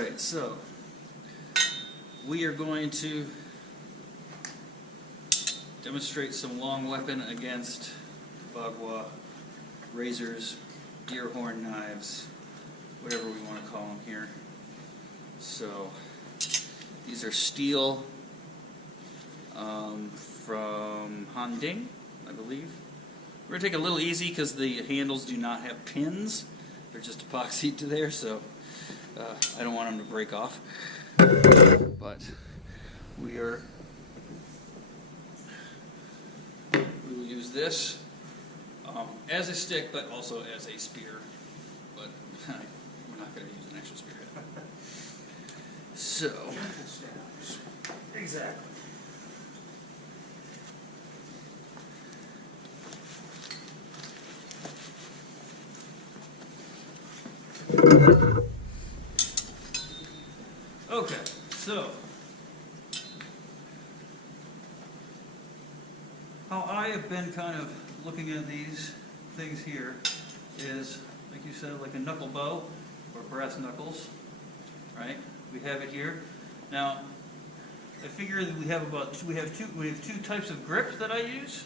Alright, so we are going to demonstrate some long weapon against bagua, razors, deer horn knives, whatever we want to call them here. So these are steel from Handing, I believe. We're going to take it a little easy because the handles do not have pins. They're just epoxied to there, so I don't want them to break off. But we will use this as a stick, but also as a spear. But we're not going to use an actual spearhead. So, exactly. Okay, so how I have been kind of looking at these things here is, like you said, like a knuckle bow or brass knuckles, right? We have it here. Now, I figure that we have two types of grip that I use,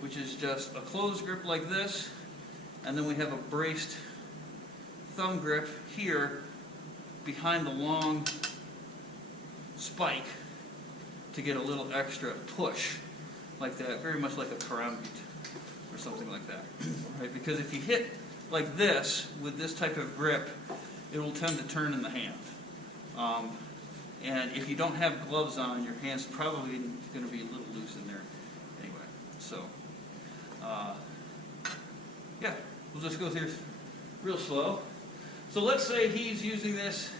which is just a closed grip like this, and then we have a braced thumb grip here behind the long spike to get a little extra push like that, very much like a karambit or something like that, right? Because if you hit like this with this type of grip, it will tend to turn in the hand. And if you don't have gloves on, your hand's probably going to be a little loose in there anyway. So, yeah, we'll just go through real slow. So let's say he's using this.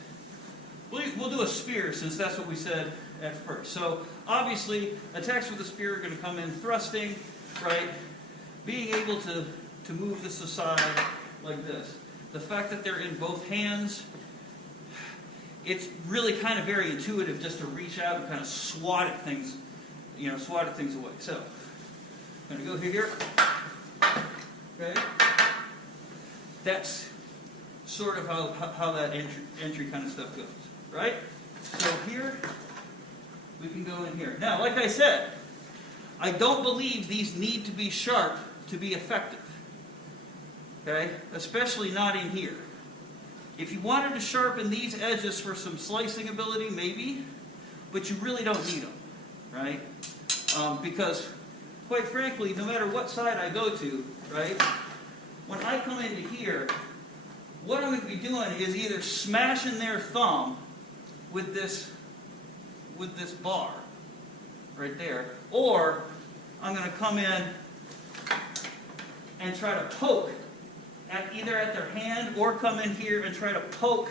We'll do a spear since that's what we said at first. So obviously, attacks with the spear are going to come in thrusting, right? Being able to move this aside like this. The fact that they're in both hands, it's really kind of very intuitive just to reach out and kind of swat at things, swat at things away. So I'm going to go through here. Okay. That's sort of how that entry kind of stuff goes, right? So here, we can go in here. Now, like I said, I don't believe these need to be sharp to be effective, okay? Especially not in here. If you wanted to sharpen these edges for some slicing ability, maybe, but you really don't need them, right? Because, quite frankly, no matter what side I go to, right, when I come into here, what I'm going to be doing is either smashing their thumb with this bar right there, or I'm going to come in and try to poke either at their hand or come in here and try to poke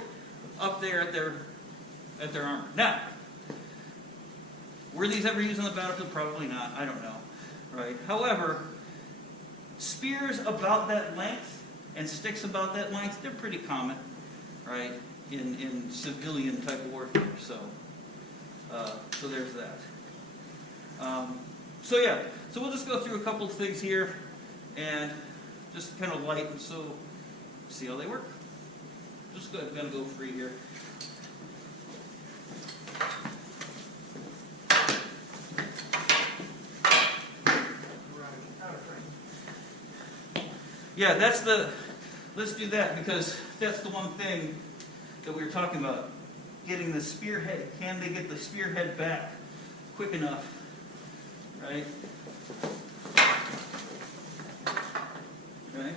up there at their armor. Now, were these ever used on the battlefield? Probably not. I don't know. Right? However, spears about that length and sticks about that length, they're pretty common, right, in civilian type of warfare. So there's that. So yeah, so we'll just go through a couple of things here and just kind of light, and so see how they work. Just go ahead, I'm going to go free here. Yeah, let's do that because that's the one thing that we were talking about. Getting the spearhead. Can they get the spearhead back quick enough? Right? Right?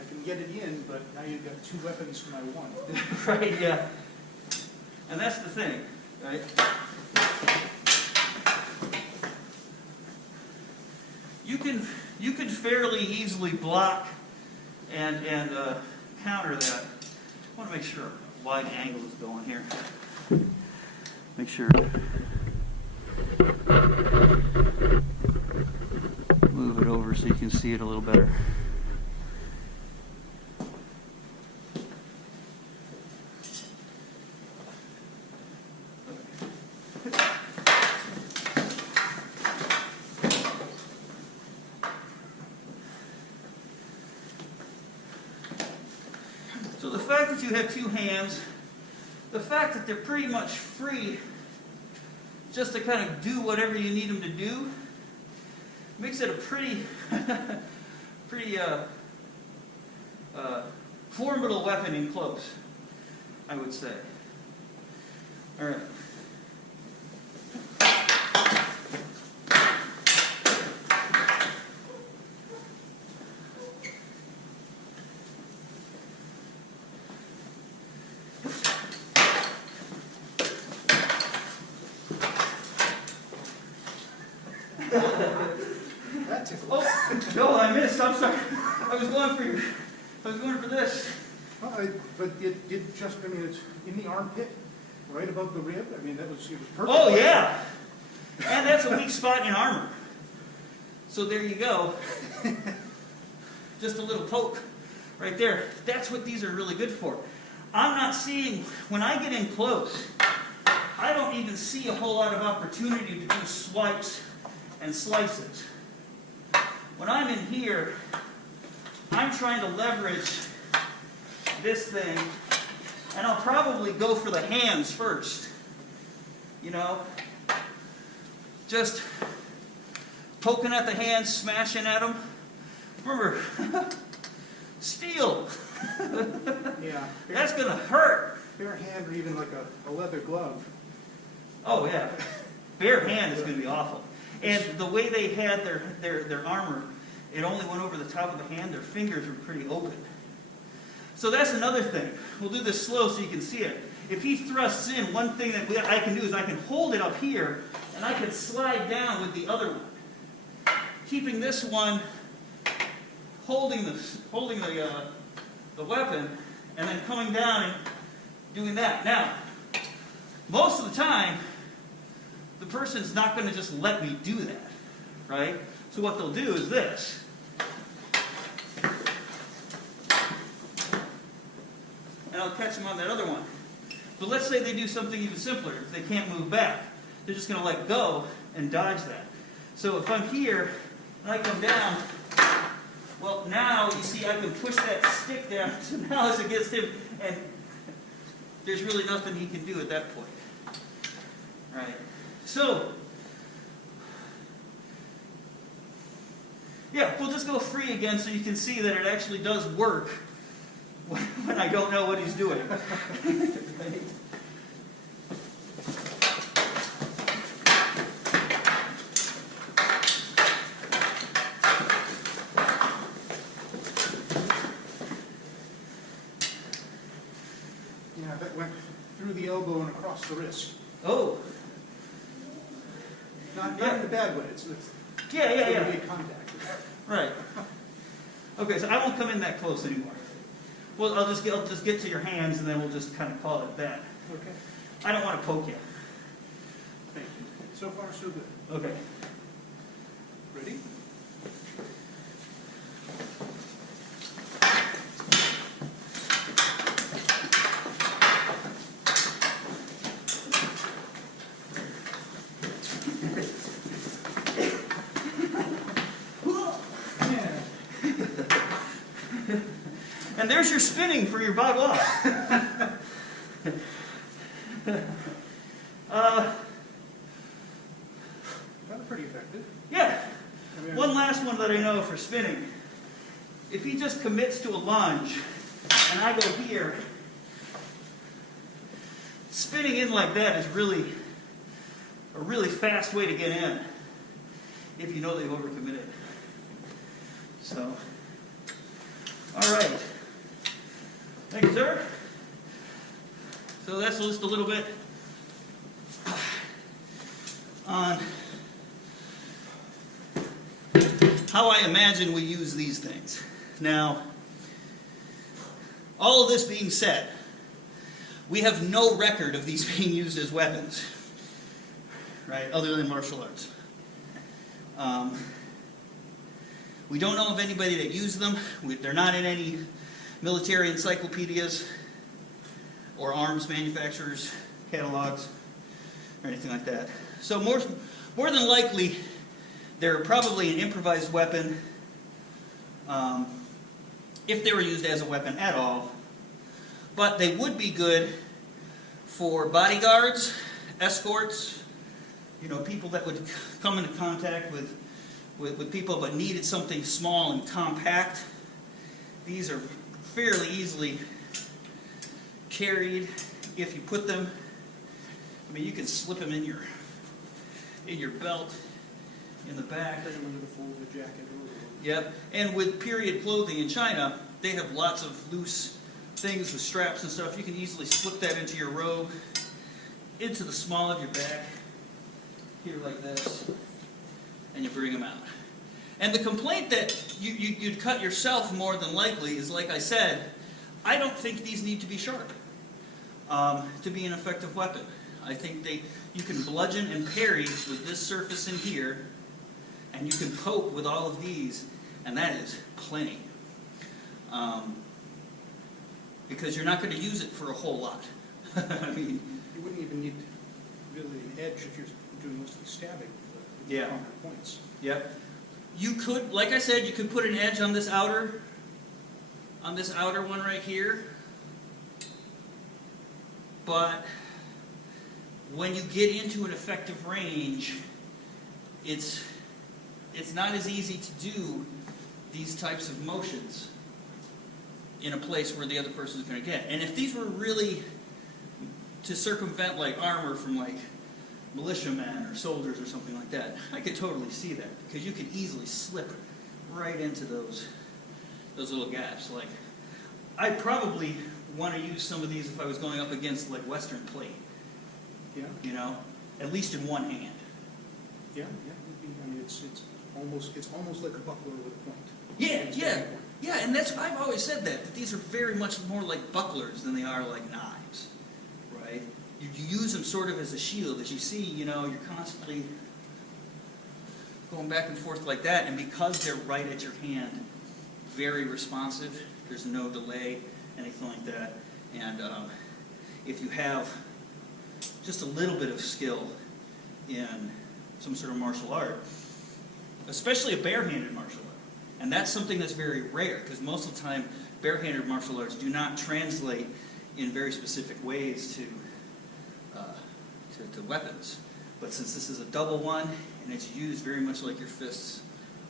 I can get it in, but now you've got two weapons for my one. Right, yeah. And that's the thing, right? You can fairly easily block and counter that. I want to make sure a wide angle is going here. Make sure. Move it over so you can see it a little better. So the fact that you have two hands the fact that they're pretty much free just to kind of do whatever you need them to do makes it a pretty, pretty formidable weapon in close, I would say. All right. That tickled. Oh, no, I missed. I'm sorry. I was going for this. Well, but it did just, I mean, it's in the armpit, right above the rib. I mean, it was perfect. Oh, yeah. And that's a weak spot in armor. So there you go. Just a little poke right there. That's what these are really good for. I'm not seeing, when I get in close, I don't even see a whole lot of opportunity to do swipes and slices. When I'm in here, I'm trying to leverage this thing, and I'll probably go for the hands first. You know? Just poking at the hands, smashing at them. Remember, steel. Yeah. That's going to hurt. Bare hand or even like a leather glove. Oh, yeah. Bare hand is going to be awful. And the way they had their armor, it only went over the top of the hand. Their fingers were pretty open. So that's another thing. We'll do this slow so you can see it. If he thrusts in, one thing that I can do is I can hold it up here, and I can slide down with the other one. Keeping this one, holding the weapon, and then coming down and doing that. Now, most of the time, the person's not going to just let me do that, right? So what they'll do is this. And I'll catch them on that other one. But let's say they do something even simpler. If they can't move back, they're just going to let go and dodge that. So if I'm here and I come down, well, now you see I can push that stick down. So now it's against him, and there's really nothing he can do at that point. Right? So, yeah, we'll just go free again so you can see that it actually does work when I don't know what he's doing. Yeah, that went through the elbow and across the wrist. Oh. Not Yeah. in a bad way. It's Yeah. contact. Right. Okay, so I won't come in that close anymore. Well, I'll just get to your hands, and then we'll just kind of call it that. Okay. I don't want to poke you. Thank you. So far, so good. Okay. Ready? And there's your spinning for your Bagua. That's pretty effective. Yeah. I mean, One last one that I know for spinning. If he just commits to a lunge, and I go here, spinning in like that is really a really fast way to get in if you know they've overcommitted. So, all right. Thank you, sir. So that's just a little bit on how I imagine we use these things. Now, all of this being said, we have no record of these being used as weapons, right, other than martial arts. We don't know of anybody that used them. They're not in any military encyclopedias or arms manufacturers' catalogs or anything like that. So more than likely, they're probably an improvised weapon, if they were used as a weapon at all. But they would be good for bodyguards, escorts, you know, people that would come into contact with people but needed something small and compact. These are fairly easily carried if you put them. I mean, you can slip them in your belt, in the back. Put them under the fold of the jacket. Yep. And with period clothing in China, they have lots of loose things with straps and stuff. You can easily slip that into your robe, into the small of your back, here like this, and you bring them out. And the complaint that you'd cut yourself more than likely is, like I said, I don't think these need to be sharp to be an effective weapon. I think you can bludgeon and parry with this surface in here, and you can poke with all of these, and that is plenty. Because you're not going to use it for a whole lot. I mean, You wouldn't even need really an edge if you're doing most of the stabbing with Yeah. prominent points. yep. You could, like I said, you could put an edge on this outer one right here. But when you get into an effective range, it's not as easy to do these types of motions in a place where the other person is going to get. And if these were really to circumvent like armor from like militiamen or soldiers or something like that, I could totally see that, because you could easily slip right into those little gaps. Like, I probably want to use some of these if I was going up against like Western plate, Yeah, you know, at least in one hand. yeah. I mean, it's almost like a buckler with a point. Yeah, and that's, I've always said that these are very much more like bucklers than they are like knives, right? You use them sort of as a shield. As you see, you know, you're constantly going back and forth like that, and because they're right at your hand, very responsive, there's no delay, anything like that. And if you have just a little bit of skill in some sort of martial art, especially a barehanded martial art, and that's something that's very rare, because most of the time barehanded martial arts do not translate in very specific ways to weapons. But since this is a double one, and it's used very much like your fists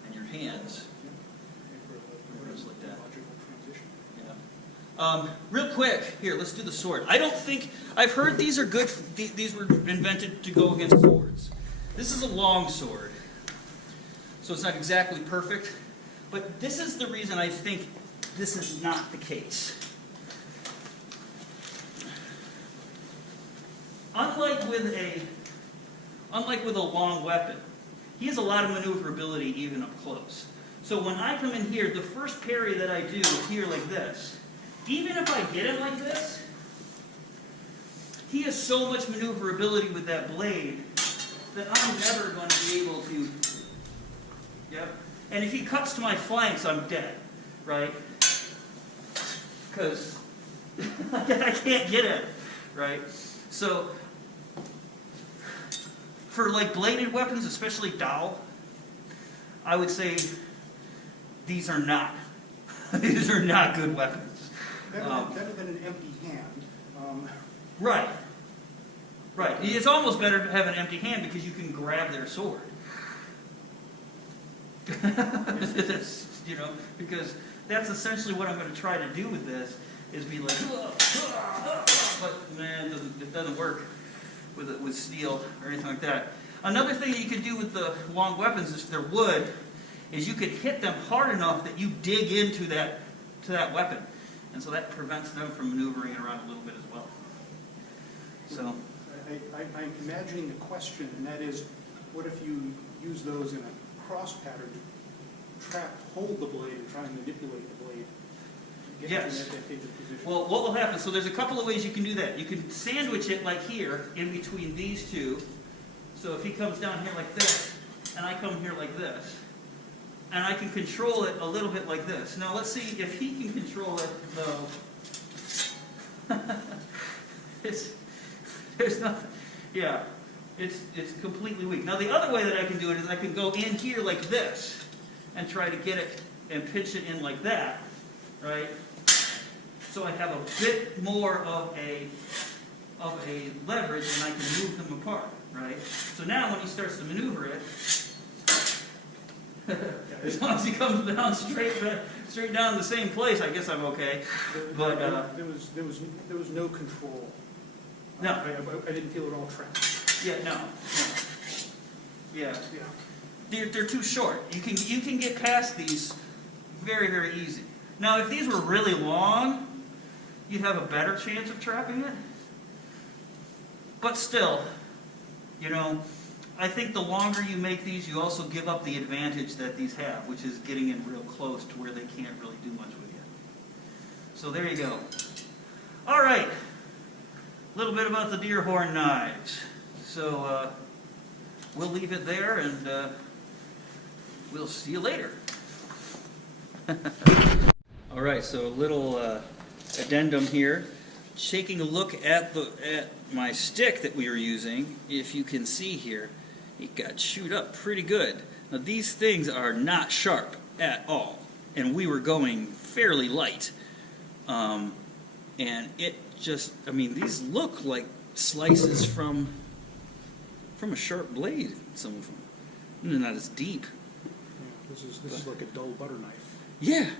and your hands, just like that. Logical transition. Yeah. Real quick, here, let's do the sword. I don't think, I've heard these are good, these were invented to go against swords. This is a long sword, so it's not exactly perfect, but this is the reason I think this is not the case. Unlike with a long weapon, he has a lot of maneuverability even up close. So when I come in here, the first parry that I do here like this, even if I get him like this, he has so much maneuverability with that blade that I'm never going to be able to, yep. And if he cuts to my flanks, I'm dead, right? Because I can't get him, right? So, for like bladed weapons, especially Dao, I would say these are not. These are not good weapons. Better than an empty hand. Right. Right. It's almost better to have an empty hand because you can grab their sword. You know, because that's essentially what I'm going to try to do with this, is be like, but man, it doesn't work with steel or anything like that. Another thing that you could do with the long weapons, if they're wood, is you could hit them hard enough that you dig into that weapon, and so that prevents them from maneuvering it around a little bit as well. So, I'm imagining the question, and that is, what if you use those in a cross pattern to hold the blade and try and manipulate the blade to get Yes. to an advantageous position? well, what will happen? So there's a couple of ways you can do that. You can sandwich it like here, in between these two. So if he comes down here like this, and I come here like this, and I can control it a little bit like this. Now let's see if he can control it, though. There's nothing. Yeah, it's completely weak. Now the other way that I can do it is I can go in here like this, and try to get it and pinch it in like that, right? So I have a bit more of a of a leverage and I can move them apart, right? So now when he starts to maneuver it, as long as he comes down straight down the same place, I guess I'm okay. But there was no control. No. I didn't feel it all trapped. yeah, no. Yeah, Yeah. they're too short. You can get past these very, very easy. Now, if these were really long, you'd have a better chance of trapping it. But still, you know, I think the longer you make these, you also give up the advantage that these have, which is getting in real close to where they can't really do much with you. So there you go. All right, a little bit about the deer horn knives. So we'll leave it there, and we'll see you later. All right, so a little addendum here. Taking a look at my stick that we were using, if you can see here, it got chewed up pretty good. Now these things are not sharp at all, and we were going fairly light. And it just, I mean, these look like slices from a sharp blade, some of them. And they're not as deep. Yeah, this is like a dull butter knife. Yeah,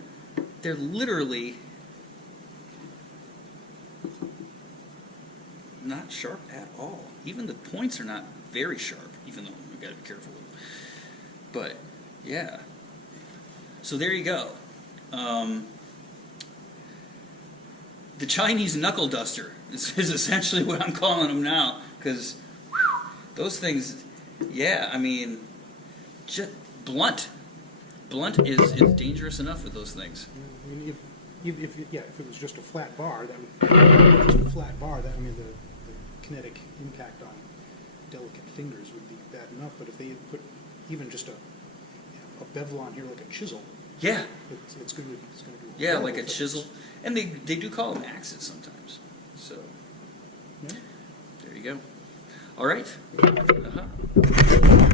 they're literally not sharp at all. Even the points are not very sharp, even though we've got to be careful with them. But, yeah. So there you go. The Chinese knuckle duster is essentially what I'm calling them now, because those things, yeah, I mean, just blunt. Blunt is dangerous enough with those things. I mean, if it was just a flat bar, I mean, the kinetic impact on delicate fingers would be bad enough. But if they had put even just a bevel on here like a chisel, Yeah. it's going to do. Yeah, like a chisel. And they do call them axes sometimes. So, Yeah. there you go. All right. Uh-huh.